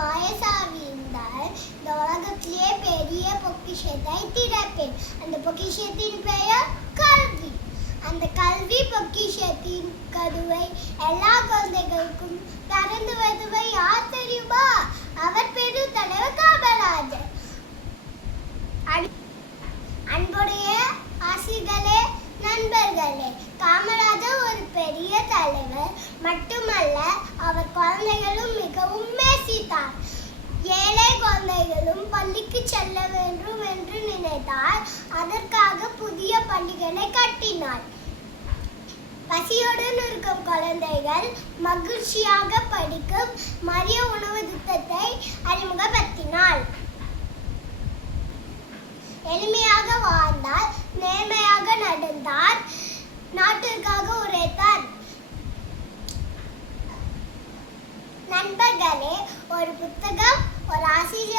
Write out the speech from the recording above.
வயசாவி இருந்தால் இந்த உலகத்திலேயே பெரிய பொக்கிஷத்தை திறப்பேன். அந்த பொக்கிஷத்தின் பெயர் கல்வி. அந்த கல்வி பொக்கிஷத்தின் கதவை எல்லா குழந்தைகளுக்கும் திறந்து வருவை யார் தெரியுமா? அவர் பெரும் தலைவர் காமராஜர். அன்புடைய ஆசிகளே, நண்பர்களே, காமராஜர் ஒரு பெரிய தலைவர் மட்டுமல்ல, அவர் குழந்தைகளும் மிகவும் நேசித்தார். ஏழை குழந்தைகளும் பள்ளிக்கு செல்ல வேண்டும் என்று நினைத்தார். அதற்காக புதிய பள்ளிகளை கட்டினார். பசியுடன் இருக்கும் குழந்தைகள் மகிழ்ச்சியாக படிக்கும் மதிய உணவு திட்டத்தை அறிமுகப்படுத்தினார். எளிமையாக வாழ்ந்தார், நேர்மையாக நடந்தார், நாட்டிற்காக உழைத்தார். நண்பர்களே, ஒரு புத்தகம் ஒரு ஆசிரியர்